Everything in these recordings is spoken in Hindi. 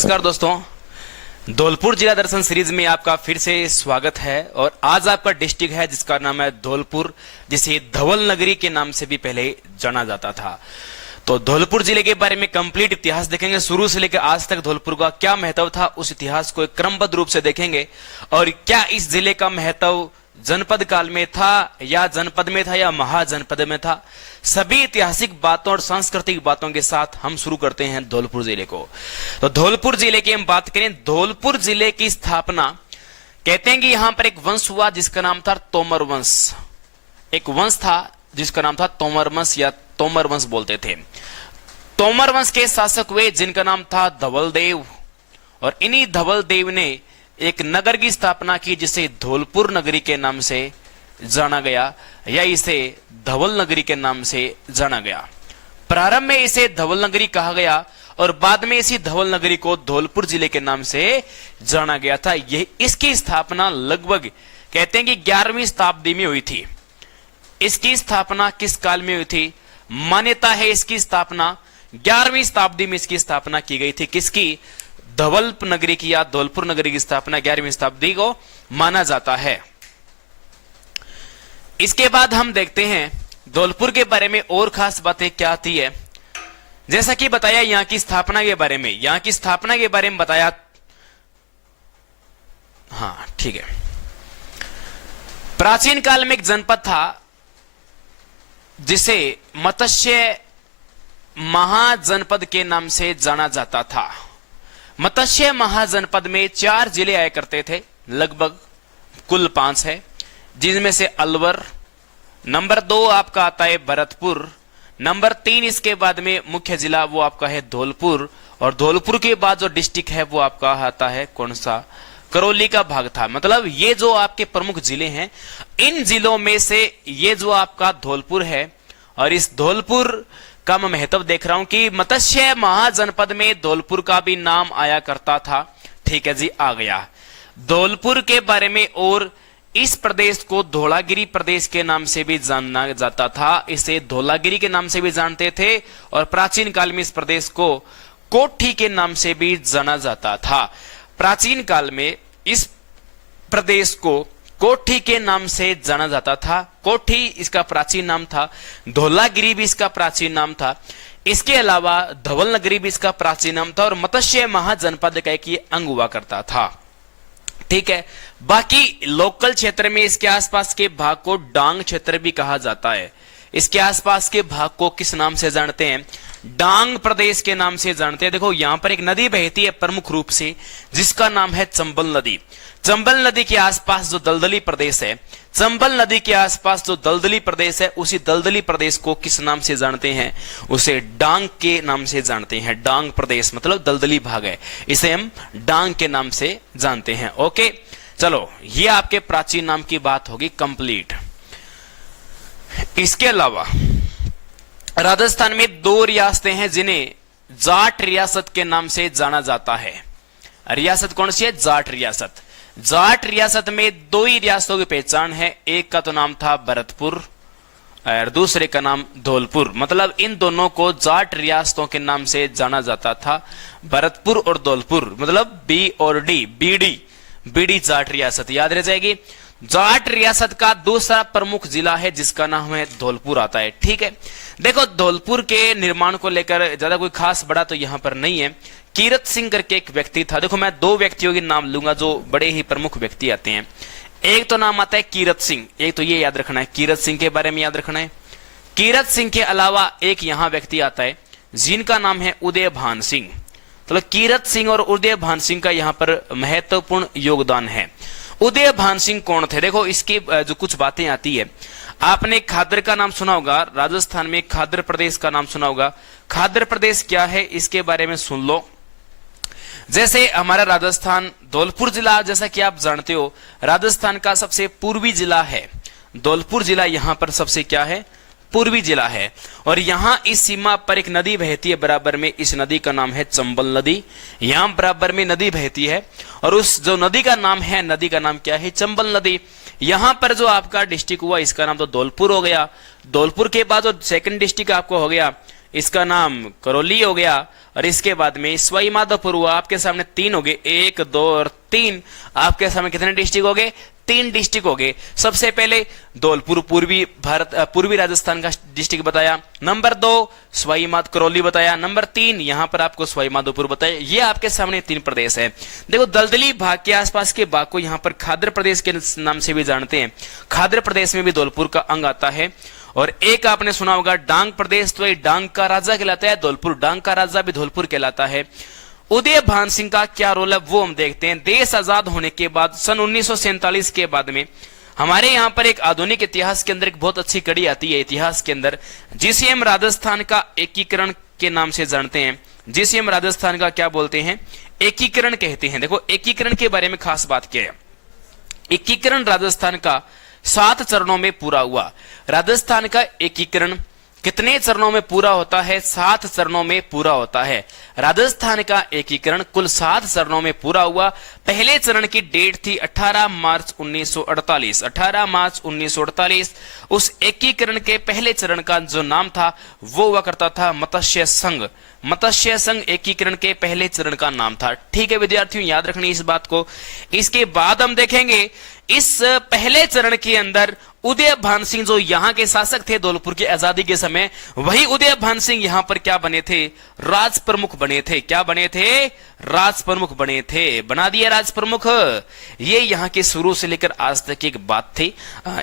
नमस्कार दोस्तों, धौलपुर जिला दर्शन सीरीज में आपका फिर से स्वागत है। और आज आपका डिस्ट्रिक्ट है जिसका नाम है धौलपुर, जिसे धवल नगरी के नाम से भी पहले जाना जाता था। तो धौलपुर जिले के बारे में कंप्लीट इतिहास देखेंगे, शुरू से लेकर आज तक धौलपुर का क्या महत्व था उस इतिहास को एक क्रमबद्ध रूप से देखेंगे। और क्या इस जिले का महत्व जनपद काल में था या जनपद में था या महाजनपद में था, सभी ऐतिहासिक बातों और सांस्कृतिक बातों के साथ हम शुरू करते हैं धौलपुर जिले को। तो धौलपुर जिले की हम बात करें, धौलपुर जिले की स्थापना कहते हैं कि यहां पर एक वंश हुआ जिसका नाम था तोमर वंश। एक वंश था जिसका नाम था तोमर वंश या तोमर वंश बोलते थे। तोमर वंश के शासक हुए जिनका नाम था धवल देव, और इन्हीं धवल देव ने एक नगर की स्थापना की जिसे धौलपुर नगरी के नाम से जाना गया या इसे धवल नगरी के नाम से जाना गया। प्रारंभ में इसे धवल नगरी कहा गया और बाद में इसी धवल नगरी को धौलपुर जिले के नाम से जाना गया था। यह इसकी स्थापना लगभग कहते हैं कि 11वीं शताब्दी में हुई थी। इसकी स्थापना किस काल में हुई थी? मान्यता है इसकी स्थापना 11वीं शताब्दी में इसकी स्थापना की गई थी। किसकी? धवल नगरी की या धौलपुर नगरी की स्थापना 11वीं शताब्दी को माना जाता है। इसके बाद हम देखते हैं धौलपुर के बारे में और खास बातें क्या आती है। जैसा कि बताया यहां की स्थापना के बारे में, यहां की स्थापना के बारे में बताया। हाँ ठीक है। प्राचीन काल में एक जनपद था जिसे मत्स्य महाजनपद के नाम से जाना जाता था। मत्स्य महाजनपद में 4 जिले आया करते थे, लगभग कुल 5 है, जिनमें से अलवर, नंबर 2 आपका आता है भरतपुर, नंबर 3 इसके बाद में मुख्य जिला वो आपका है धौलपुर, और धौलपुर के बाद जो डिस्ट्रिक्ट है वो आपका आता है कौन सा? करौली का भाग था। मतलब ये जो आपके प्रमुख जिले हैं, इन जिलों में से ये जो आपका धौलपुर है, और इस धौलपुर का मैं महत्व देख रहा हूं कि मत्स्य महाजनपद में धौलपुर का भी नाम आया करता था। ठीक है जी, आ गया धौलपुर के बारे में। और इस प्रदेश को धौलागिरी प्रदेश के नाम से भी जाना जाता था, इसे धौलागिरी के नाम से भी जानते थे, और प्राचीन काल में इस प्रदेश को कोठी के नाम से भी जाना जाता था। प्राचीन काल में इस प्रदेश को कोठी के नाम से जाना जाता था। कोठी इसका प्राचीन नाम था, धौलागिरी भी इसका प्राचीन नाम था, इसके अलावा धवल नगरी भी इसका प्राचीन नाम था, और मत्स्य महाजनपद का एक अंग हुआ करता था। ठीक है। बाकी लोकल क्षेत्र में इसके आसपास के भाग को डांग क्षेत्र भी कहा जाता है। इसके आसपास के भाग को किस नाम से जानते हैं? डांग प्रदेश के नाम से जानते हैं। देखो यहां पर एक नदी बहती है प्रमुख रूप से, जिसका नाम है चंबल नदी। चंबल नदी के आसपास जो दलदली प्रदेश है, चंबल नदी के आसपास जो दलदली प्रदेश है, उसी दलदली प्रदेश को किस नाम से जानते हैं? उसे डांग के नाम से जानते हैं। डांग प्रदेश मतलब दलदली भाग है, इसे हम डांग के नाम से जानते हैं। ओके, चलो ये आपके प्राचीन नाम की बात होगी कंप्लीट। इसके अलावा राजस्थान में 2 रियासतें हैं जिन्हें जाट रियासत के नाम से जाना जाता है। रियासत कौन सी है? जाट रियासत। जाट रियासत में 2 ही रियासतों की पहचान है, एक का तो नाम था भरतपुर और दूसरे का नाम धौलपुर। मतलब इन दोनों को जाट रियासतों के नाम से जाना जाता था, भरतपुर और धौलपुर। मतलब बी और डी, बीडी जाट रियासत याद रह जाएगी। जाट रियासत का दूसरा प्रमुख जिला है जिसका नाम है धौलपुर आता है। ठीक है। देखो धौलपुर के निर्माण को लेकर ज्यादा कोई खास बड़ा तो यहां पर नहीं है। कीरत सिंह करके एक व्यक्ति था। देखो मैं 2 व्यक्तियों के नाम लूंगा जो बड़े ही प्रमुख व्यक्ति आते हैं। एक तो नाम आता है कीरत सिंह, एक तो ये याद रखना है, कीरत सिंह के बारे में याद रखना है। कीरत सिंह के अलावा एक यहां व्यक्ति आता है जिनका नाम है उदय भान सिंह। तो कीरत सिंह और उदय भान सिंह का यहां पर महत्वपूर्ण योगदान है। उदय भान सिंह कौन थे? देखो इसकी जो कुछ बातें आती है, आपने खादर का नाम सुना होगा, राजस्थान में खादर प्रदेश का नाम सुना होगा। खादर प्रदेश क्या है इसके बारे में सुन लो। जैसे हमारा राजस्थान धौलपुर जिला, जैसा कि आप जानते हो राजस्थान का सबसे पूर्वी जिला है धौलपुर जिला। यहां पर सबसे क्या है? पूर्वी जिला है। और यहां इस सीमा पर एक नदी बहती है बराबर में, इस नदी का नाम है चंबल नदी। यहां बराबर में नदी बहती है और उस जो नदी का नाम है, नदी का नाम क्या है? चंबल नदी। यहां पर जो आपका डिस्ट्रिक्ट हुआ इसका नाम तो धौलपुर हो गया। धौलपुर के बाद जो सेकंड डिस्ट्रिक्ट आपको हो गया इसका नाम करौली हो गया। और इसके बाद में सवाई माधोपुर हुआ, आपके सामने 3 हो गए, 1 2 और 3। आपके सामने कितने डिस्ट्रिक्ट हो गए? 3 डिस्ट्रिक्ट हो गए। सबसे पहले धौलपुर पूर्वी राजस्थान का डिस्ट्रिक्ट बताया। नंबर 2 सवाई माधोपुर करौली बताया। नंबर 3 यहां पर आपको सवाई माधोपुर बताया। ये आपके सामने 3 प्रदेश है। देखो दलदली भाग के आसपास के भाग को यहां पर खाद्र प्रदेश के नाम से भी जानते हैं। खाद्र प्रदेश में भी धौलपुर का अंग आता है। और एक आपने सुना होगा डांग प्रदेश, तो ये डांग का राजा कहलाता है। धौलपुर डांग का राजा भी धौलपुर कहलाता है। उदय भान सिंह का क्या रोल है वो हम देखते हैं। देश आजाद होने के बाद सन 1947 के बाद में हमारे यहां पर एक आधुनिक इतिहास के अंदर एक बहुत अच्छी कड़ी आती है इतिहास के अंदर, जिसे हम राजस्थान का एकीकरण के नाम से जानते हैं। जिसे हम राजस्थान का क्या बोलते हैं? एकीकरण कहते हैं। देखो एकीकरण के बारे में खास बात क्या है। एकीकरण राजस्थान का 7 चरणों में पूरा हुआ। राजस्थान का एकीकरण कितने चरणों में पूरा होता है? 7 चरणों में पूरा होता है। राजस्थान का एकीकरण कुल 7 चरणों में पूरा हुआ। पहले चरण की डेट थी 18 मार्च 1948। 18 मार्च 1948 उस एकीकरण के पहले चरण का जो नाम था वो हुआ करता था मत्स्य संघ। मत्स्य संघ एकीकरण के पहले चरण का नाम था। ठीक है विद्यार्थियों, याद रखनी इस बात को। इसके बाद हम देखेंगे इस पहले चरण के अंदर उदय भान सिंह जो यहां के शासक थे धौलपुर की आजादी के समय, वही उदय भान सिंह यहां पर क्या बने थे? राज प्रमुख बने थे। क्या बने थे? राज प्रमुख बने थे। बना दिया राज प्रमुख। ये यहां के शुरू से लेकर आज तक की एक बात थी।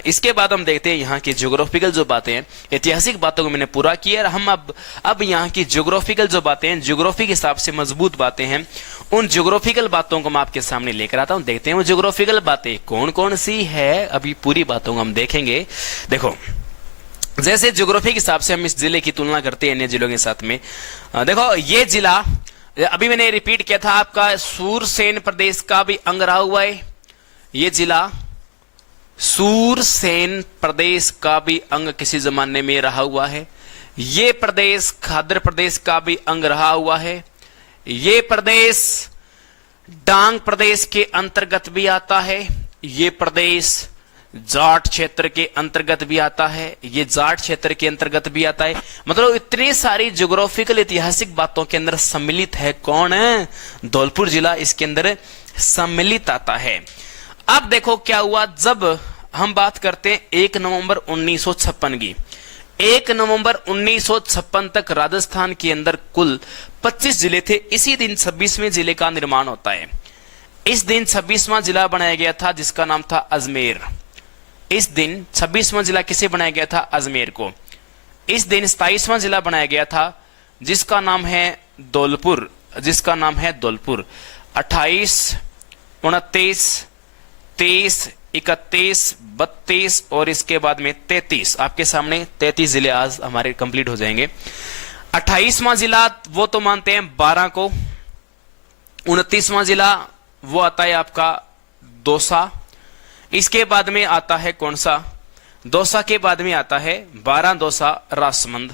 इसके बाद हम देखते हैं यहां की ज्योग्राफिकल जो बातें हैं, ऐतिहासिक बातों को मैंने पूरा किया। और हम अब यहां की ज्योग्राफिकल जो बातें हैं, ज्योग्राफी के हिसाब से मजबूत बातें हैं, उन ज्योग्राफिकल बातों को मैं आपके सामने लेकर आता हूं। देखते हैं वो ज्योग्राफिकल बातें कौन कौन सी है। अभी पूरी बातों को हम देखेंगे। देखो जैसे ज्योग्राफी के हिसाब से हम इस जिले की तुलना करते हैं अन्य जिलों के साथ में। देखो ये जिला अभी मैंने रिपीट किया था, आपका सूरसेन प्रदेश का भी अंग रहा हुआ है। ये जिला सूरसेन प्रदेश का भी अंग किसी जमाने में रहा हुआ है। ये प्रदेश खाद्र प्रदेश का भी अंग रहा हुआ है। ये प्रदेश डांग प्रदेश के अंतर्गत भी आता है। ये प्रदेश जाट क्षेत्र के अंतर्गत भी आता है। ये जाट क्षेत्र के अंतर्गत भी आता है। मतलब इतनी सारी ज्योग्राफिकल ऐतिहासिक बातों के अंदर सम्मिलित है। कौन है? धौलपुर जिला इसके अंदर सम्मिलित आता है। अब देखो क्या हुआ, जब हम बात करते हैं 1 नवंबर 1956 की। 1 नवंबर 1956 तक राजस्थान के अंदर कुल 25 जिले थे। इसी दिन 26वें जिले का निर्माण होता है। इस दिन 26वां जिला बनाया गया था जिसका नाम था अजमेर। इस दिन 26वां जिला किसे बनाया गया था? अजमेर को। इस दिन 27वां जिला बनाया गया था जिसका नाम है धौलपुर। जिसका नाम है धौलपुर। 28, 29, 23, 31, 32 और इसके बाद में 33। आपके सामने 33 जिले आज हमारे कंप्लीट हो जाएंगे। 28वां जिला वो तो मानते हैं 12 को। 29वां जिला वो आता है आपका दौसा। इसके बाद में आता है कौन सा? दौसा के बाद में आता है 12 दौसा राजसमंद।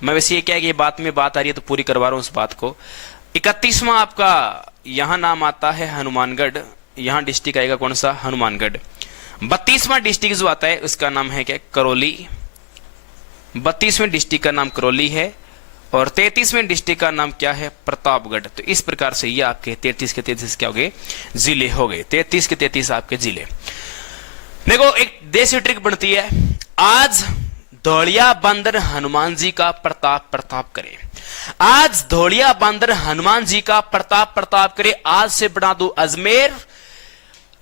मैं वैसे ये क्या है कि बात में बात आ रही है तो पूरी करवा रहा हूं उस बात को। 31वां आपका यहां नाम आता है हनुमानगढ़। यहां डिस्ट्रिक्ट आएगा कौन सा? हनुमानगढ़। 32वां डिस्ट्रिक्ट जो आता है उसका नाम है क्या? करौली। 32वें डिस्ट्रिक्ट का नाम करौली है। और 33वें डिस्ट्रिक्ट का नाम क्या है? प्रतापगढ़। तो इस प्रकार से ये आपके 33 के 33 क्या हो गए? जिले हो गए। 33 के 33 आपके जिले। देखो एक देसी ट्रिक बनती है। आज धौलिया बंदर हनुमान जी का प्रताप करे। आज धौलिया बंदर हनुमान जी का प्रताप करे। आज से बना दो अजमेर,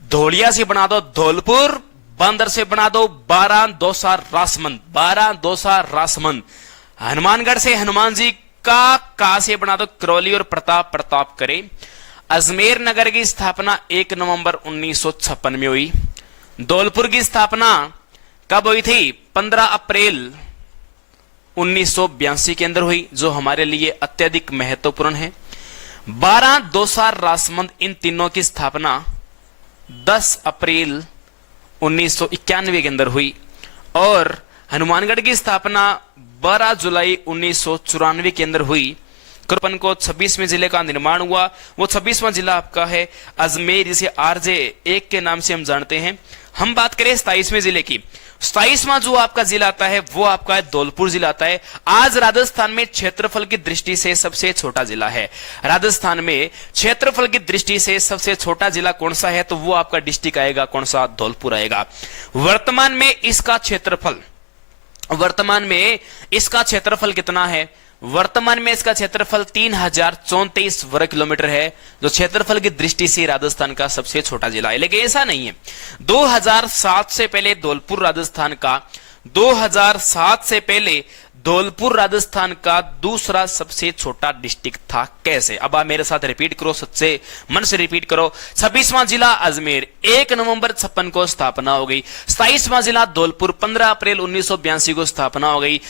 धौलिया से बना दो धौलपुर, बंदर से बना दो 12 दौसा राजसमंद। 12 दौसा राजसमंद। हनुमानगढ़ से हनुमान जी का से बना दो करौली और प्रताप करे। अजमेर नगर की स्थापना 1 नवंबर 1956 में हुई। धौलपुर की स्थापना कब हुई थी? 15 अप्रैल 1982 के अंदर हुई, जो हमारे लिए अत्यधिक महत्वपूर्ण है। 12 दौसा राजसमंद इन तीनों की स्थापना 10 अप्रैल 1991 के अंदर हुई। और हनुमानगढ़ की स्थापना 12 जुलाई 1994 के अंदर हुई। कृपन को 26वें जिले का निर्माण हुआ। वो 26वां जिला आपका है अजमेर, जिसे आरजे 1 के नाम से हम जानते हैं। हम बात करें 27वें जिले की, 27वां जो आपका जिला आता है वो आपका है धौलपुर जिला आता है। आज राजस्थान में क्षेत्रफल की दृष्टि से सबसे छोटा जिला है। राजस्थान में क्षेत्रफल की दृष्टि से सबसे छोटा जिला कौन सा है, तो वो आपका डिस्ट्रिक्ट आएगा कौन सा, धौलपुर आएगा। वर्तमान में इसका क्षेत्रफल कितना है? वर्तमान में इसका क्षेत्रफल 3034 वर्ग किलोमीटर है, जो क्षेत्रफल की दृष्टि से राजस्थान का सबसे छोटा जिला है। लेकिन ऐसा नहीं है, 2007 से पहले धौलपुर राजस्थान का 2007 से पहले धौलपुर राजस्थान का दूसरा सबसे छोटा डिस्ट्रिक्ट था। कैसे? अब आप मेरे साथ रिपीट करो, सच्चे मन से रिपीट करो। 26वां जिला अजमेर 1 नवंबर 56 को स्थापना हो गई। 27वां जिला धौलपुर 15 अप्रैल 1982 को स्थापना हो गई।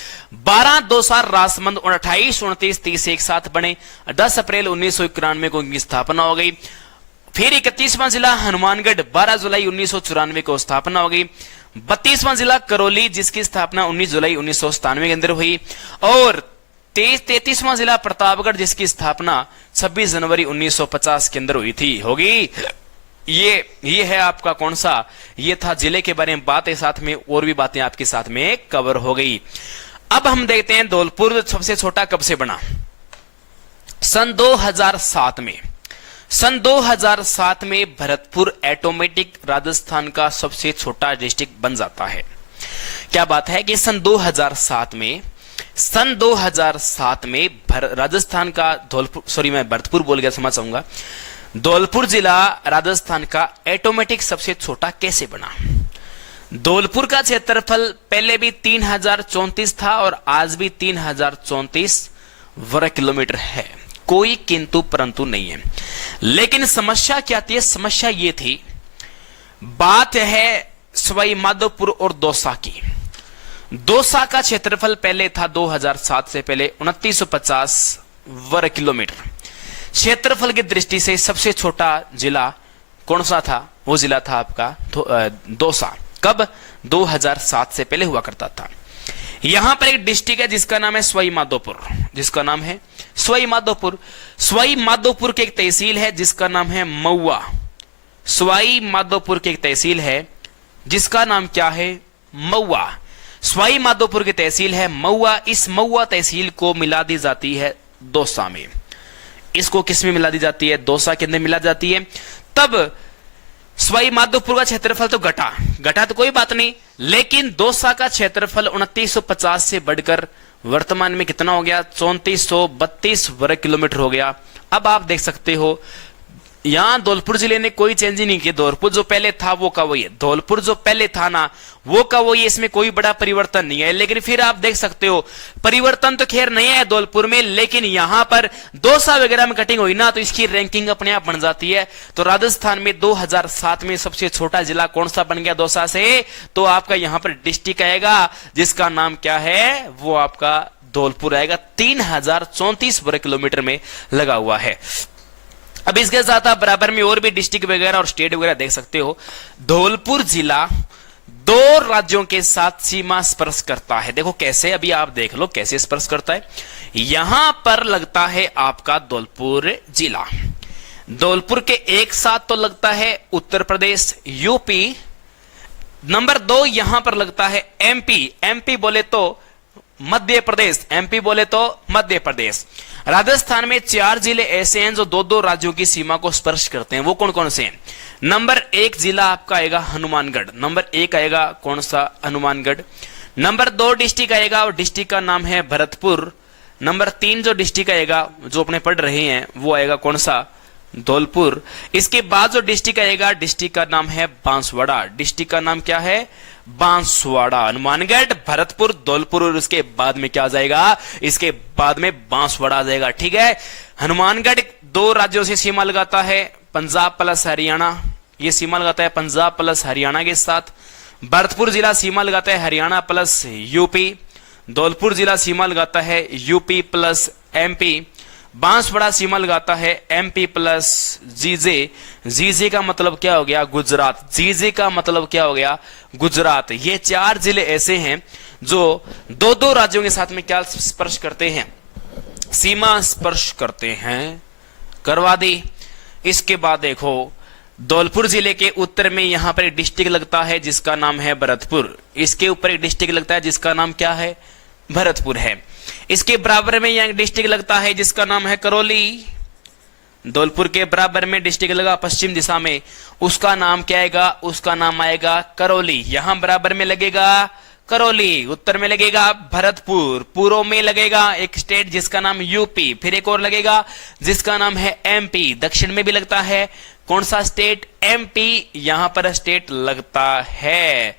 12 दौसा राजसमंद 28 29 30 एक साथ बने। 10 अप्रैल 1991 को इनकी स्थापना हो गई। फिर 31वां जिला हनुमानगढ़ 12 जुलाई 1994 को स्थापना हो गई। 32वां जिला करौली, जिसकी स्थापना 19 जुलाई 1997 के अंदर हुई। और 33वां जिला प्रतापगढ़, जिसकी स्थापना 26 जनवरी 1950 के अंदर हुई थी। होगी ये है आपका कौन सा, ये था जिले के बारे में बात है, साथ में और भी बातें आपके साथ में कवर हो गई। अब हम देखते हैं धौलपुर सबसे छोटा कब से बना। सन 2007 में भरतपुर ऑटोमेटिक राजस्थान का सबसे छोटा डिस्ट्रिक्ट बन जाता है। क्या बात है कि सन 2007 में राजस्थान का मैं भरतपुर बोल गया, समझ आऊंगा। धौलपुर जिला राजस्थान का ऑटोमेटिक सबसे छोटा कैसे बना? धौलपुर का क्षेत्रफल पहले भी 3034 था और आज भी 3034 वर्ग किलोमीटर है, कोई किंतु परंतु नहीं है। लेकिन समस्या क्या थी? समस्या ये थी, बात है सवाई माधोपुर और दौसा की। दौसा का क्षेत्रफल पहले था 2007 से पहले 2950 वर्ग किलोमीटर। क्षेत्रफल की दृष्टि से सबसे छोटा जिला कौन सा था? वो जिला था आपका दौसा। कब? 2007 से पहले हुआ करता था। यहां पर एक डिस्ट्रिक्ट है जिसका नाम है सवाई माधोपुर, जिसका नाम है सवाई माधोपुर। सवाई माधोपुर की एक तहसील है जिसका नाम है महुआ। सवाई माधोपुर की एक तहसील है जिसका नाम क्या है? महुआ। सवाई माधोपुर की तहसील है महुआ। इस महुआ तहसील को मिला दी जाती है दौसा में। इसको किस में मिला दी जाती है? दौसा के अंदर मिला जाती है। तब सवाई माधोपुर का क्षेत्रफल तो घटा तो कोई बात नहीं, लेकिन दौसा का क्षेत्रफल 2950 से बढ़कर वर्तमान में कितना हो गया? 3432 वर्ग किलोमीटर हो गया। अब आप देख सकते हो यहां धौलपुर जिले ने कोई चेंज ही नहीं किया। धौलपुर जो पहले था वो का वही है, धौलपुर जो पहले था ना वो का वही, इसमें कोई बड़ा परिवर्तन नहीं है। लेकिन फिर आप देख सकते हो परिवर्तन तो खैर नहीं है धौलपुर में, लेकिन यहां पर दौसा वगैरह में कटिंग हुई ना तो इसकी रैंकिंग अपने आप बन जाती है। तो राजस्थान में 2007 में सबसे छोटा जिला कौन सा बन गया दौसा से? तो आपका यहां पर डिस्ट्रिक्ट आएगा जिसका नाम क्या है? वो आपका धौलपुर आएगा। 3034 वर्ग किलोमीटर में लगा हुआ है। अब इसके साथ आप बराबर में और भी डिस्ट्रिक्ट वगैरह और स्टेट वगैरह देख सकते हो। धौलपुर जिला 2 राज्यों के साथ सीमा स्पर्श करता है। देखो कैसे, अभी आप देख लो कैसे स्पर्श करता है। यहां पर लगता है आपका धौलपुर जिला, धौलपुर के एक साथ तो लगता है उत्तर प्रदेश, यूपी। नंबर 2 यहां पर लगता है एमपी बोले तो मध्य प्रदेश, एमपी बोले तो मध्य प्रदेश। राजस्थान में 4 जिले ऐसे हैं जो 2-2 राज्यों की सीमा को स्पर्श करते हैं। वो कौन कौन से हैं? नंबर 1 जिला आपका आएगा हनुमानगढ़। नंबर 1 आएगा कौन सा? हनुमानगढ़। नंबर 2 डिस्ट्रिक्ट आएगा और डिस्ट्रिक्ट का नाम है भरतपुर। नंबर 3 जो डिस्ट्रिक्ट आएगा जो अपने पढ़ रहे हैं वो आएगा कौन सा? धौलपुर। इसके बाद जो डिस्ट्रिक्ट आएगा डिस्ट्रिक्ट का नाम है बांसवाड़ा। डिस्ट्रिक्ट का नाम क्या है? बांसवाड़ा। हनुमानगढ़, भरतपुर, धौलपुर और उसके बाद में क्या आ जाएगा? इसके बाद में बांसवाड़ा आ जाएगा। ठीक है। हनुमानगढ़ 2 राज्यों से सीमा लगाता है, पंजाब प्लस हरियाणा। ये सीमा लगाता है पंजाब प्लस हरियाणा के साथ। भरतपुर जिला सीमा लगाता है हरियाणा प्लस यूपी। धौलपुर जिला सीमा लगाता है यूपी प्लस एमपी। बांसवाड़ा सीमा लगाता है एमपी प्लस जीजे का मतलब क्या हो गया? गुजरात। जीजे का मतलब क्या हो गया? गुजरात। ये 4 जिले ऐसे हैं जो 2-2 राज्यों के साथ में क्या स्पर्श करते हैं? सीमा स्पर्श करते हैं, करवा दी। इसके बाद देखो धौलपुर जिले के उत्तर में यहां पर एक डिस्ट्रिक्ट लगता है जिसका नाम है भरतपुर। इसके ऊपर एक डिस्ट्रिक्ट लगता है जिसका नाम क्या है, भरतपुर है। इसके बराबर में यहां एक डिस्ट्रिक्ट लगता है जिसका नाम है करौली। धौलपुर के बराबर में डिस्ट्रिक्ट लगा पश्चिम दिशा में, उसका नाम क्या आएगा, उसका नाम आएगा करौली। यहां बराबर में लगेगा करौली, उत्तर में लगेगा भरतपुर, पूर्व में लगेगा एक स्टेट जिसका नाम यूपी, फिर एक और लगेगा जिसका नाम है एमपी, दक्षिण में भी लगता है कौन सा स्टेट, एमपी, यहां पर स्टेट लगता है।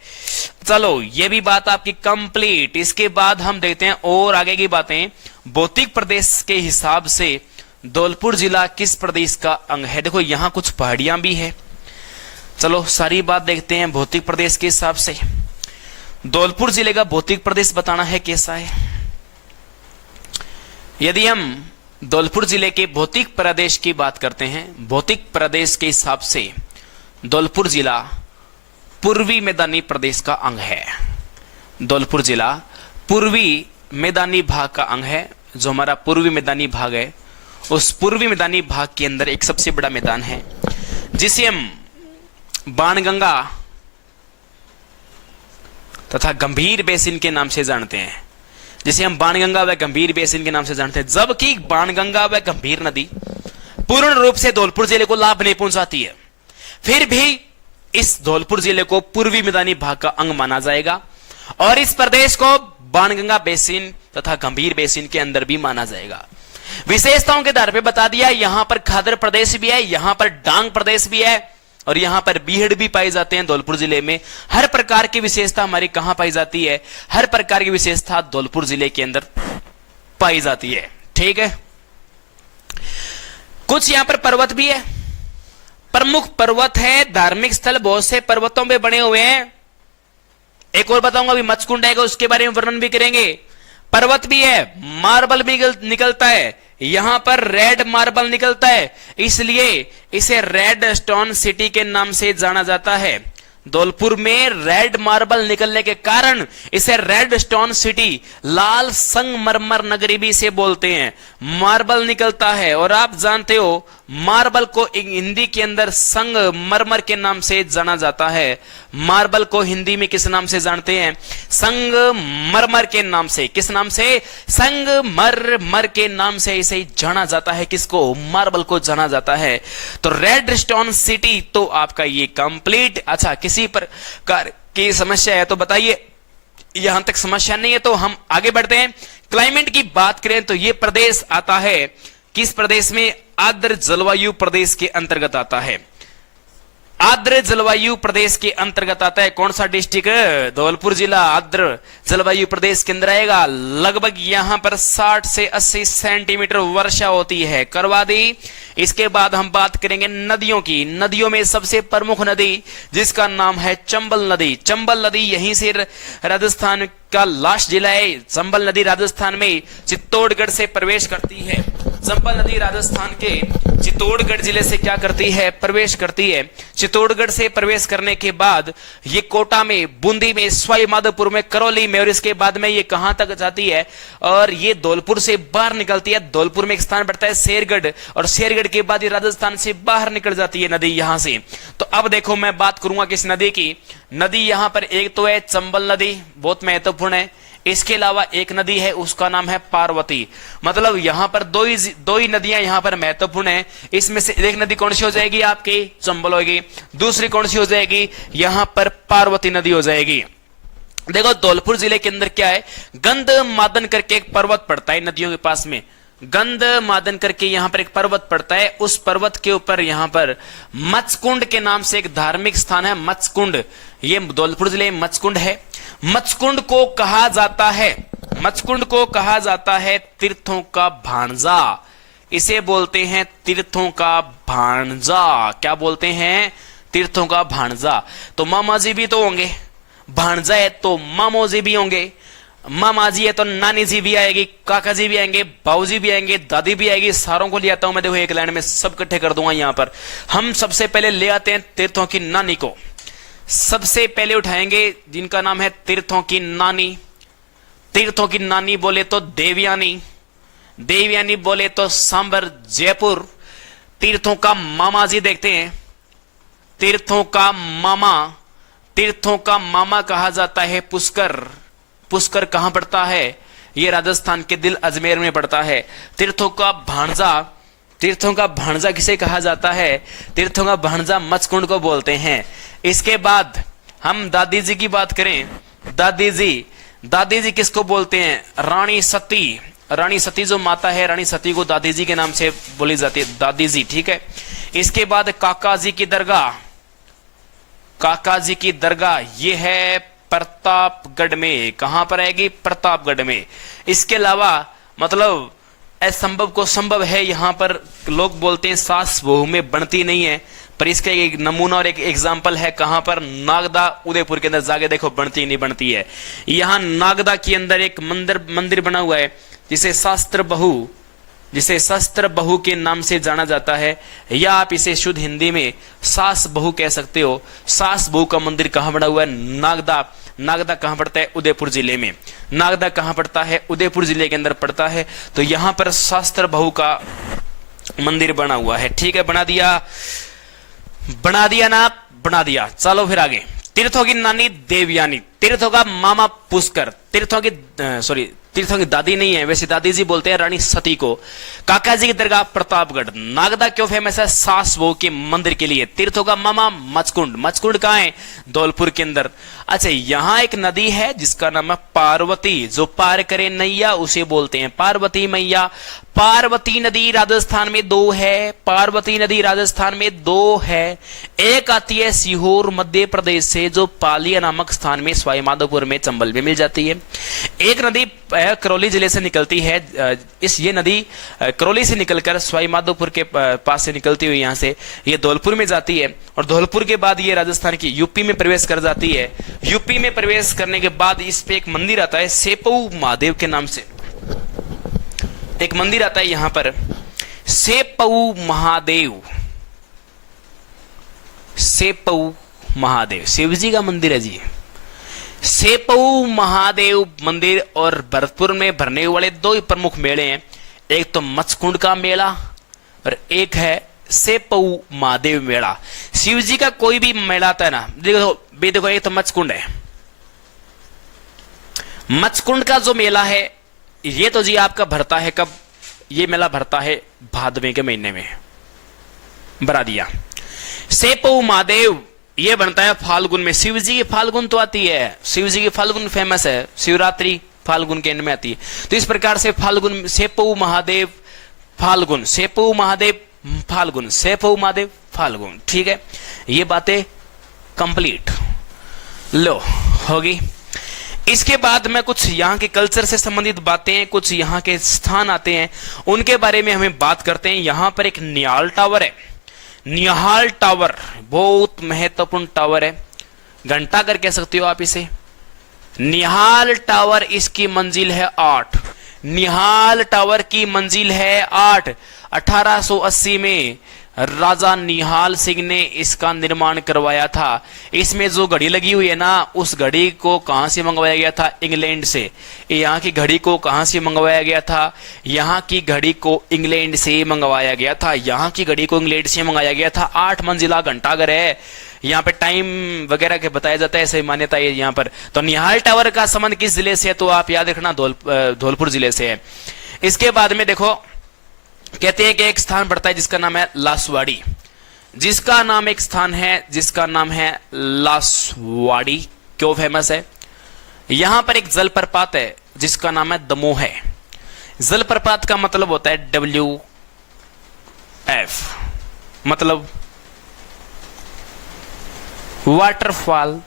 चलो ये भी बात आपकी कंप्लीट। इसके बाद हम देखते हैं और आगे की बातें। भौतिक प्रदेश के हिसाब से धौलपुर जिला किस प्रदेश का अंग है। देखो यहां कुछ पहाड़ियां भी है, चलो सारी बात देखते हैं भौतिक प्रदेश के हिसाब से। धौलपुर जिले का भौतिक प्रदेश बताना है कैसा है। यदि हम धौलपुर जिले के भौतिक प्रदेश की बात करते हैं, भौतिक प्रदेश के हिसाब से धौलपुर जिला पूर्वी मैदानी प्रदेश का अंग है। धौलपुर जिला पूर्वी मैदानी भाग का अंग है। जो हमारा पूर्वी मैदानी भाग है, उस पूर्वी मैदानी भाग के अंदर एक सबसे बड़ा मैदान है जिसे हम बाणगंगा तथा गंभीर बेसिन के नाम से जानते हैं, जिसे हम बाणगंगा व गंभीर बेसिन के नाम से जानते हैं। जबकि बाणगंगा व गंभीर नदी पूर्ण रूप से धौलपुर जिले को लाभ नहीं पहुंचाती है, फिर भी इस धौलपुर जिले को पूर्वी मैदानी भाग का अंग माना जाएगा और इस प्रदेश को बाणगंगा बेसिन तथा गंभीर बेसिन के अंदर भी माना जाएगा। विशेषताओं के आधार पर बता दिया, यहां पर खादर प्रदेश भी है, यहां पर डांग प्रदेश भी है और यहां पर बीहड़ भी पाई जाते हैं। धौलपुर जिले में हर प्रकार की विशेषता हमारी कहां पाई जाती है, हर प्रकार की विशेषता धौलपुर जिले के अंदर पाई जाती है। ठीक है, कुछ यहां पर पर्वत भी है, प्रमुख पर्वत है, धार्मिक स्थल बहुत से पर्वतों पे बने हुए हैं। एक और बताऊंगा, अभी मचकुंड आएगा उसके बारे में वर्णन भी करेंगे। पर्वत भी है, मार्बल भी निकलता है, यहां पर रेड मार्बल निकलता है, इसलिए इसे रेड स्टोन सिटी के नाम से जाना जाता है। धौलपुर में रेड मार्बल निकलने के कारण इसे रेड स्टोन सिटी, लाल संगमरमर नगरी भी इसे बोलते हैं। मार्बल निकलता है और आप जानते हो मार्बल को हिंदी के अंदर संगमरमर के नाम से जाना जाता है। मार्बल को हिंदी में किस नाम से जानते हैं, संगमरमर के नाम से। किस नाम से, संगमरमर के नाम से इसे जाना जाता है। किसको, मार्बल को जाना जाता है। तो रेड स्टोन सिटी तो आपका ये कंप्लीट। अच्छा, किसी प्रकार की समस्या है तो बताइए, यहां तक समस्या नहीं है तो हम आगे बढ़ते हैं। क्लाइमेट की बात करें तो यह प्रदेश आता है किस प्रदेश में, आर्द्र जलवायु प्रदेश के अंतर्गत आता है। आर्द्र जलवायु प्रदेश के अंतर्गत आता है। कौन सा डिस्ट्रिक्ट, धौलपुर जिला आर्द्र जलवायु प्रदेश के अंदर आएगा। लगभग यहां पर 60 से 80 सेंटीमीटर वर्षा होती है, करवा दी। इसके बाद हम बात करेंगे नदियों की। नदियों में सबसे प्रमुख नदी जिसका नाम है चंबल नदी। चंबल नदी यहीं से राजस्थान का लास्ट जिला है। चंबल नदी राजस्थान में चित्तौड़गढ़ से प्रवेश करती है। चंबल नदी राजस्थान के चित्तौड़गढ़ जिले से क्या करती है, प्रवेश करती है। चित्तौड़गढ़ से प्रवेश करने के बाद ये कोटा में, बूंदी में, सवाई माधोपुर में, करौली में और इसके बाद में ये कहां तक जाती है और ये धौलपुर से बाहर निकलती है। धौलपुर में एक स्थान पड़ता है शेरगढ़ और शेरगढ़ के बाद ये राजस्थान से बाहर निकल जाती है नदी यहां से। तो अब देखो मैं बात करूंगा किस नदी की। नदी यहां पर एक तो है चंबल नदी, बहुत महत्वपूर्ण है। इसके अलावा एक नदी है, उसका नाम है पार्वती। मतलब यहां पर दो ही नदियां यहां पर महत्वपूर्ण है। इसमें से एक नदी कौन सी हो जाएगी आपकी, चंबल होगी। दूसरी कौन सी हो जाएगी, यहां पर पार्वती नदी हो जाएगी। देखो धौलपुर जिले के अंदर क्या है, गंध मादन करके एक पर्वत पड़ता है नदियों के पास में। गंध मादन करके यहां पर एक पर्वत पड़ता है। उस पर्वत के ऊपर यहां पर मचकुंड के नाम से एक धार्मिक स्थान है। मचकुंड, ये धौलपुर जिले में मचकुंड है। मचकुंड को कहा जाता है, मचकुंड को कहा जाता है तीर्थों का भांजा। इसे बोलते हैं तीर्थों का भांजा। क्या बोलते हैं, तीर्थों का भांजा। तो मामा जी भी तो होंगे, भांजा है तो मामो जी भी होंगे, मामा जी है तो नानी जी भी आएगी, काका जी भी आएंगे, बाबूजी भी आएंगे, दादी भी आएगी। सारों को ले आता हूं मैं, देखो एक लाइन में सब इकट्ठे कर दूंगा। यहां पर हम सबसे पहले ले आते हैं तीर्थों की नानी को। सबसे पहले उठाएंगे जिनका नाम है तीर्थों की नानी। तीर्थों की नानी बोले तो देवयानी। देवयानी बोले तो सांबर जयपुर। तीर्थों का मामा जी देखते हैं, तीर्थों का मामा, तीर्थों का मामा कहा जाता है पुष्कर। पुष्कर कहां पड़ता है? यह राजस्थान के दिल अजमेर में पड़ता है। तीर्थों का भांजा, तीर्थों का भांजा किसे कहा जाता है? तीर्थों का भांजा मचकुंड को बोलते हैं। इसके बाद हम दादी जी की बात करें, दादी जी, दादी जी किसको बोलते हैं? रानी सती। रानी सती जो माता है, रानी सती को दादी जी के नाम से बोली जाती है, दादी जी, ठीक है। इसके बाद काका जी की दरगाह, काका जी की दरगाह ये है प्रतापगढ़ में। कहां पर आएगी? प्रतापगढ़ में। इसके अलावा मतलब असंभव को संभव है, यहां पर लोग बोलते हैं सास बहू में बनती नहीं है, पर इसका एक नमूना और एक एग्जाम्पल है। कहां पर? नागदा, उदयपुर के अंदर जाके देखो, बनती नहीं बनती है। यहां नागदा के अंदर एक मंदिर बना हुआ है जिसे शास्त्र बहू, जिसे शस्त्र बहू के नाम से जाना जाता है, या आप इसे शुद्ध हिंदी में सास बहू कह सकते हो। सास बहू का मंदिर कहां बना हुआ है? नागदा। नागदा कहां पड़ता है? उदयपुर जिले में। नागदा कहां पड़ता है? उदयपुर जिले के अंदर पड़ता है। तो यहां पर शास्त्र बहू का मंदिर बना हुआ है, ठीक है। बना दिया, बना दिया ना? बना दिया। चलो फिर आगे। तीर्थों की नानी देवयानी, तीर्थों का मामा पुष्कर, तीर्थों की तीर्थों की दादी नहीं है, वैसे दादी जी बोलते हैं रानी सती को। काका जी की दरगाह प्रतापगढ़। नागदा क्यों फेमस है? सास बहू के मंदिर के लिए। तीर्थों का मामा मचकुंड, मचकुंड कहां है? धौलपुर के अंदर। अच्छा, यहां एक नदी है जिसका नाम है पार्वती, जो पार करे नैया उसे बोलते हैं पार्वती मैया। पार्वती नदी राजस्थान में 2 है, पार्वती नदी राजस्थान में 2 है। एक आती है सीहोर मध्य प्रदेश से, जो पालिया नामक स्थान में सवाई माधोपुर में चंबल में मिल जाती है। एक नदी करौली जिले से निकलती है, ये नदी करौली से निकलकर सवाई माधोपुर के पास से निकलती हुई यहां से ये धौलपुर में जाती है, और धौलपुर के बाद ये राजस्थान की यूपी में प्रवेश कर जाती है। यूपी में प्रवेश करने के बाद इस पे एक मंदिर आता है सेपऊ महादेव के नाम से, एक मंदिर आता है यहां पर सेपऊ महादेव। सेपऊ महादेव शिव जी का मंदिर है जी। सेपऊ महादेव मंदिर और भरतपुर में भरने वाले 2 प्रमुख मेले हैं, एक तो मचकुंड का मेला और एक है सेपऊ महादेव मेला। शिव जी का कोई भी मेला आता है ना, देखो एक तो मचकुंड है। मचकुंड का जो मेला है ये तो जी आपका भरता है कब? ये मेला भरता है भादवे के महीने में, भरा दिया। सेपऊ महादेव ये बनता है फाल्गुन में। शिव जी की फाल्गुन तो आती है, शिव जी की फाल्गुन फेमस है, शिवरात्रि फाल्गुन के एंड में आती है। तो इस प्रकार से फाल्गुन सेपऊ महादेव फाल्गुन, सेपऊ महादेव फाल्गुन, सेपऊ महादेव फाल्गुन, ठीक है। ये बातें कंप्लीट लो होगी। इसके बाद में कुछ यहाँ के कल्चर से संबंधित बातें, कुछ यहाँ के स्थान आते हैं, उनके बारे में हमें बात करते हैं। यहाँ पर एक निहाल टावर है, निहाल टावर बहुत महत्वपूर्ण टावर है, घंटाघर कह सकते हो आप इसे। निहाल टावर, इसकी मंजिल है 8। निहाल टावर की मंजिल है 8। 1880 में राजा निहाल सिंह ने इसका निर्माण करवाया था। इसमें जो घड़ी लगी हुई है ना, उस घड़ी को कहां से मंगवाया गया था? इंग्लैंड से। यहाँ की घड़ी को कहां से मंगवाया गया था? यहाँ की घड़ी को इंग्लैंड से मंगवाया गया था। यहाँ की घड़ी को इंग्लैंड से मंगाया गया था। 8 मंजिला घंटाघर है, यहाँ पे टाइम वगैरह के बताया जाता है, ऐसे मान्यता है यहाँ पर। तो निहाल टावर का संबंध किस जिले से है? तो आप याद रखना धौलपुर जिले से है। इसके बाद में देखो, कहते हैं कि एक स्थान पड़ता है जिसका नाम है लासवाड़ी, जिसका नाम एक स्थान है जिसका नाम है लासवाड़ी। क्यों फेमस है? यहां पर एक जलप्रपात है जिसका नाम है दमोह है। जलप्रपात का मतलब होता है WF, मतलब वाटरफॉल।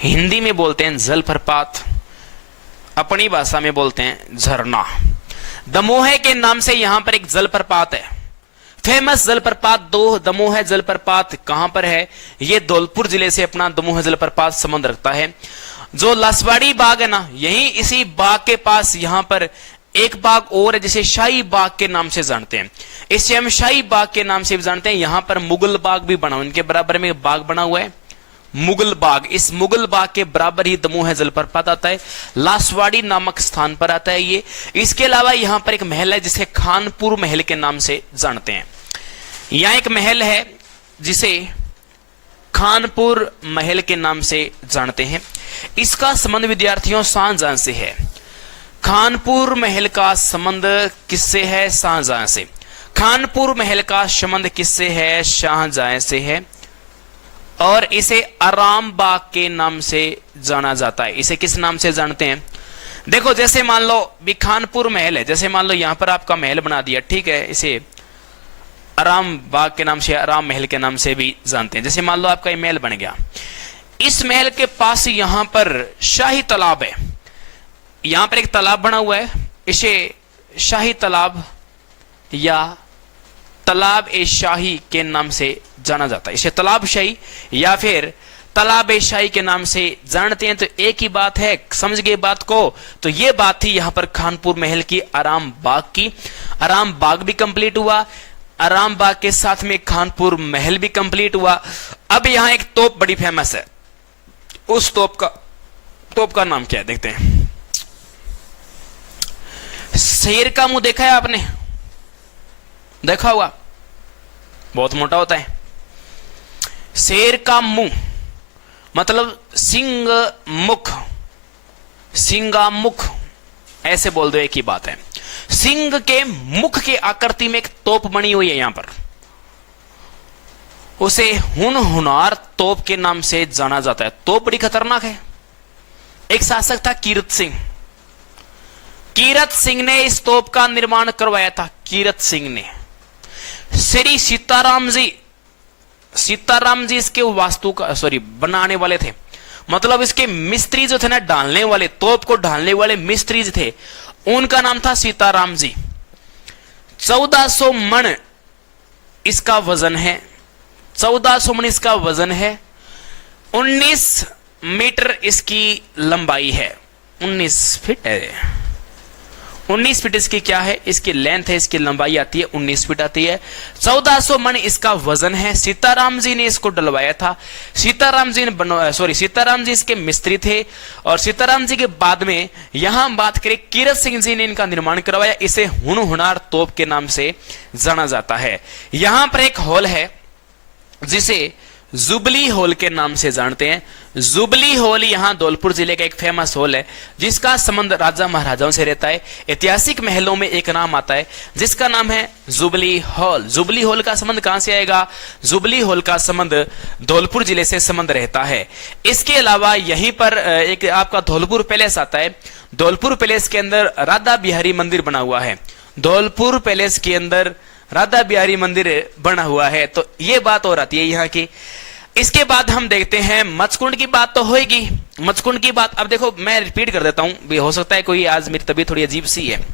हिंदी में बोलते हैं जलप्रपात, अपनी भाषा में बोलते हैं झरना। दमोह के नाम से यहां पर एक जलप्रपात है, फेमस जलप्रपात। 2 दमोह जलप्रपात कहां पर है? ये धौलपुर जिले से अपना दमोह जलप्रपात संबंध रखता है। जो लासवाड़ी बाग है ना, यही इसी बाग के पास यहां पर एक बाग और है जिसे शाही बाग के नाम से जानते हैं। इसे हम शाही बाग के नाम से भी जानते हैं। यहां पर मुगल बाग भी बना हुआ, इनके बराबर में बाग बना हुआ है मुगल बाग, इस मुगल बाग के बराबर ही दमोह जलप्रपात आता है, लासवाड़ी नामक स्थान पर आता है ये। इसके अलावा यहां पर एक महल है जिसे खानपुर महल के नाम से जानते हैं। यहां एक महल है जिसे खानपुर महल के नाम से जानते हैं। इसका संबंध विद्यार्थियों शाहजहां से है। खानपुर महल का संबंध किससे है? शाहजहां से। खानपुर महल का संबंध किससे है? शाहजहां से है। और इसे आराम बाग के नाम से जाना जाता है। इसे किस नाम से जानते हैं? देखो, जैसे मान लो भी खानपुर महल है, जैसे मान लो यहां पर आपका महल बना दिया, ठीक है, इसे आराम बाग के नाम से, आराम महल के नाम से भी जानते हैं। जैसे मान लो आपका ये महल बन गया, इस महल के पास यहां पर शाही तालाब है, यहां पर एक तालाब बना हुआ है, इसे शाही तालाब या तालाब ए शाही के नाम से जाना जाता है। इसे तालाब शाही या फिर तालाब ए शाही के नाम से जानते हैं। तो एक ही बात है, समझ गए बात को? तो ये बात थी यहां पर खानपुर महल की, आराम बाग की। आराम बाग भी कंप्लीट हुआ, आराम बाग के साथ में खानपुर महल भी कंप्लीट हुआ। अब यहां एक तोप बड़ी फेमस है, उस तोप का नाम क्या है देखते हैं। शेर का मुंह देखा है आपने? देखा होगा, बहुत मोटा होता है। शेर का मुंह मतलब सिंह मुख, सिंगा मुख, ऐसे बोल दो, एक ही बात है। सिंह के मुख के आकृति में एक तोप बनी हुई है यहां पर, उसे हुनहुनार तोप के नाम से जाना जाता है। तोप बड़ी खतरनाक है। एक शासक था कीरत सिंह, कीरत सिंह ने इस तोप का निर्माण करवाया था। कीरत सिंह ने, श्री सीताराम जी इसके वास्तु का बनाने वाले थे, मतलब इसके मिस्त्री जो थे ना, डालने वाले, तोप को डालने वाले मिस्त्री थे, उनका नाम था सीताराम जी। 1400 मण इसका वजन है, 1400 मण इसका वजन है। 19 मीटर इसकी लंबाई है, 19 फीट है। 19 फीट इसकी क्या है? इसकी लेंथ है, इसकी लंबाई आती है 19 फीट आती है। 1400 मण इसका वजन है। सीताराम जी ने इसको डलवाया था। सीताराम जी इसके मिस्त्री थे। और सीताराम जी के बाद में यहां बात करें, कीरत सिंह जी ने इनका निर्माण करवाया। इसे हुनहुनार तोप के नाम से जाना जाता है। यहां पर एक हॉल है जिसे जुबली हॉल के नाम से जानते हैं। जुबली हॉल यहां धौलपुर जिले का एक फेमस हॉल है, जिसका संबंध राजा महाराजाओं से रहता है। ऐतिहासिक महलों में एक नाम आता है जिसका नाम है जुबली हॉल। जुबली हॉल का संबंध कहां से आएगा? जुबली हॉल का संबंध धौलपुर जिले से संबंध रहता है। इसके अलावा यहीं पर एक आपका धौलपुर पैलेस आता है। धौलपुर पैलेस के अंदर राधा बिहारी मंदिर बना हुआ है। धौलपुर पैलेस के अंदर राधा बिहारी मंदिर बना हुआ है। तो ये बात और आती है यहाँ की। इसके बाद हम देखते हैं, मचकुंड की बात तो होगी। मचकुंड की बात अब देखो, मैं रिपीट कर देता हूं, हो सकता है कोई, आज मेरी तबीयत थोड़ी अजीब सी है,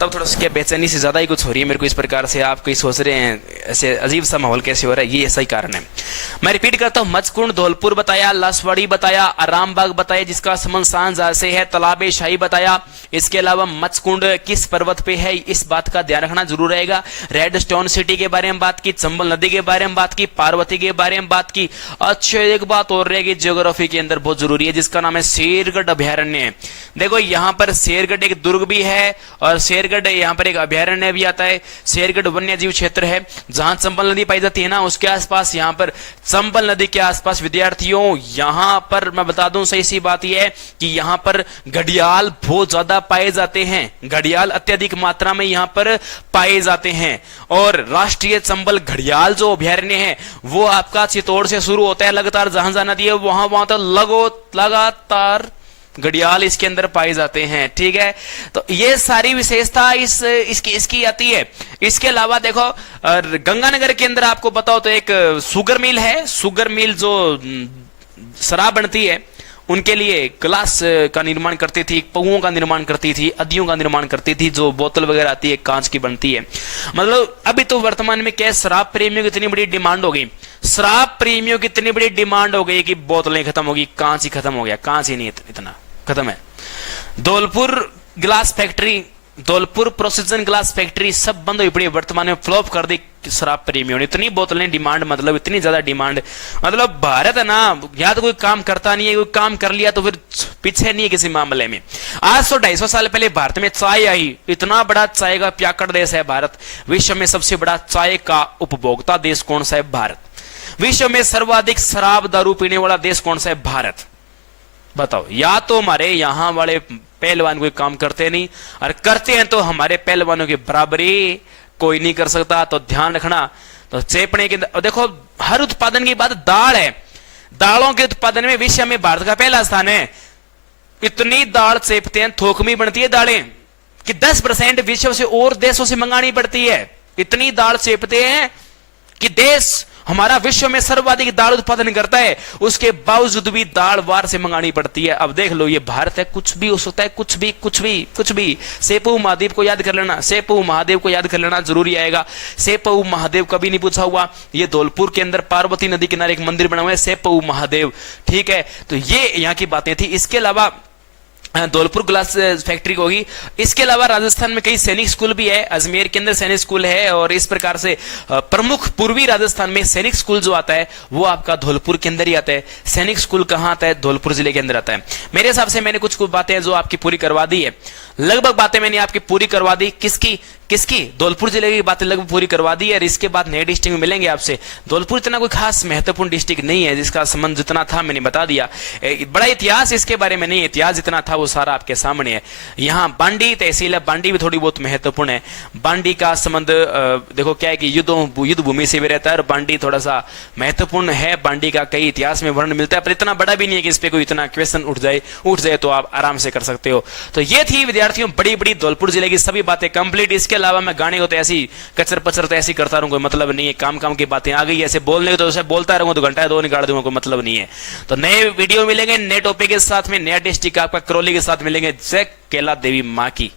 तब थोड़ा सा बेचैनी से ज्यादा ही कुछ हो रही है मेरे को। इस प्रकार से आप कोई सोच रहे हैं ऐसे अजीब सा माहौल कैसे हो रहा है, ये ऐसा ही कारण है। मैं रिपीट करता हूं, मचकुंड धौलपुर बताया, लासवाड़ी बताया, आराम बाग बताया जिसका संबंध शाहजहां से है, तालाबे शाही बताया। इसके अलावा मचकुंड किस पर्वत पे है, इस बात का ध्यान रखना जरूर रहेगा। रेड स्टोन सिटी के बारे में बात की, चंबल नदी के बारे में बात की, पार्वती के बारे में बात की। अच्छा, एक बात और रहेगी ज्योग्राफी के अंदर बहुत जरूरी है, जिसका नाम है शेरगढ़ अभ्यारण्य। देखो यहां पर शेरगढ़ एक दुर्ग भी है और शेरगढ़ यहां पर एक अभ्यारण्य भी आता है। शेरगढ़ वन्य जीव क्षेत्र है, जहां चंबल नदी पाई जाती है ना, उसके आसपास यहां पर चंबल नदी के आसपास विद्यार्थियों, यहां पर मैं बता दूं सही सी बात यह है कि यहां पर घड़ियाल बहुत ज्यादा पाए जाते हैं। घड़ियाल अत्यधिक मात्रा में यहां पर पाए जाते हैं। और राष्ट्रीय चंबल घड़ियाल जो अभ्यारण्य है वो आपका चित्तौड़ से शुरू होता है, लगातार जहां जहां नदी है वहां तक लगातार घड़ियाल इसके अंदर पाए जाते हैं। ठीक है, तो ये सारी विशेषता इसकी आती है। इसके अलावा देखो, गंगानगर के अंदर आपको पता हो तो एक शुगर मिल है। शुगर मिल जो शराब बनती है उनके लिए ग्लास का निर्माण करती थी, पहुओं का निर्माण करती थी, अदियों का निर्माण करती थी। जो बोतल वगैरह आती है कांच की बनती है। मतलब अभी तो वर्तमान में क्या, शराब प्रेमियों की इतनी बड़ी डिमांड हो गई, शराब प्रेमियों की इतनी बड़ी डिमांड हो गई कि बोतलें खत्म हो गई, कांच ही खत्म हो गया, कांच ही नहीं इतना खत्म है। Dholpur glass factory, Dholpur precision glass factory सब बंद हुई पड़ी, वर्तमान में फ्लॉप कर दी, शराब प्रेमियों ने इतनी बोतलें डिमांड, मतलब इतनी ज्यादा डिमांड, मतलब भारत है ना, या तो कोई काम करता नहीं है, कोई काम कर लिया तो फिर पीछे नहीं है किसी मामले में। आज तो 250 साल पहले भारत में चाय आई, इतना बड़ा चाय का प्याकड़ देश है भारत। विश्व में सबसे बड़ा चाय का उपभोक्ता देश कौन सा है? भारत। विश्व में सर्वाधिक शराब दारू पीने वाला देश कौन सा है? भारत। बताओ, या तो हमारे यहां वाले पहलवान कोई काम करते नहीं, और करते हैं तो हमारे पहलवानों की बराबरी कोई नहीं कर सकता। तो ध्यान रखना। तो चेपने के देखो, हर उत्पादन की बात दाल है, दालों के उत्पादन में विश्व में भारत का पहला स्थान है। इतनी दाल चेपते हैं, थोक में बनती है दालें कि 10% विश्व से और देशों से मंगानी पड़ती है। इतनी दाल चेपते हैं कि देश हमारा विश्व में सर्वाधिक दाल उत्पादन करता है, उसके बावजूद भी दाल बाहर से मंगानी पड़ती है। अब देख लो, ये भारत है, कुछ भी हो सकता है, कुछ भी कुछ भी कुछ भी। सेपू महादेव को याद कर लेना, सेपू महादेव को याद कर लेना जरूरी आएगा। सेपू महादेव कभी नहीं पूछा हुआ। ये धौलपुर के अंदर पार्वती नदी किनारे एक मंदिर बना हुआ है, सेपू महादेव, ठीक है। तो ये यहाँ की बातें थी। इसके अलावा धौलपुर ग्लास फैक्ट्री होगी। इसके अलावा राजस्थान में कई सैनिक स्कूल भी है, अजमेर के अंदर सैनिक स्कूल है, और इस प्रकार से प्रमुख पूर्वी राजस्थान में सैनिक स्कूल जो आता है वो आपका धौलपुर के अंदर ही आता है। सैनिक स्कूल कहां आता है? धौलपुर जिले के अंदर आता है। मेरे हिसाब से मैंने कुछ बातें जो आपकी पूरी करवा दी है, लगभग बातें मैंने आपकी पूरी करवा दी। किसकी किसकी? धौलपुर जिले की बातें लगभग पूरी करवा दी है। और इसके बाद नए डिस्ट्रिक्ट में मिलेंगे आपसे। धौलपुर इतना कोई खास महत्वपूर्ण डिस्ट्रिक्ट नहीं है, जिसका संबंध जितना था मैंने बता दिया। बड़ा इतिहास इसके बारे में नहीं, इतिहास जितना था वो सारा आपके सामने है। यहाँ बांडी तहसील है, बांडी भी थोड़ी बहुत महत्वपूर्ण है। बांडी का संबंध देखो क्या है कि युद्ध भूमि से भी रहता है, और बांडी थोड़ा सा महत्वपूर्ण है। बांडी का कई इतिहास में वर्णन मिलता है, पर इतना बड़ा भी नहीं है कि इस पे कोई इतना क्वेश्चन उठ जाए तो आप आराम से कर सकते हो। तो ये थी विद्यार्थियों बड़ी बड़ी धौलपुर जिले की सभी बातें कंप्लीट। इसके अलावा मैं गाने को तो ऐसी कचर पचर तो ऐसी करता रहूंगा, मतलब नहीं है। काम की बातें आ गई, ऐसे बोलने को तो ऐसे बोलता रहूंगा तो घंटा 2 निकाल दूंगा, कोई मतलब नहीं है। तो नए वीडियो मिलेंगे, नए टॉपिक के साथ में, नया डिस्ट्रिक्ट आपका करौली के साथ मिलेंगे। जय कैला देवी मां की।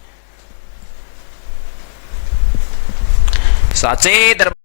साचे दरबार।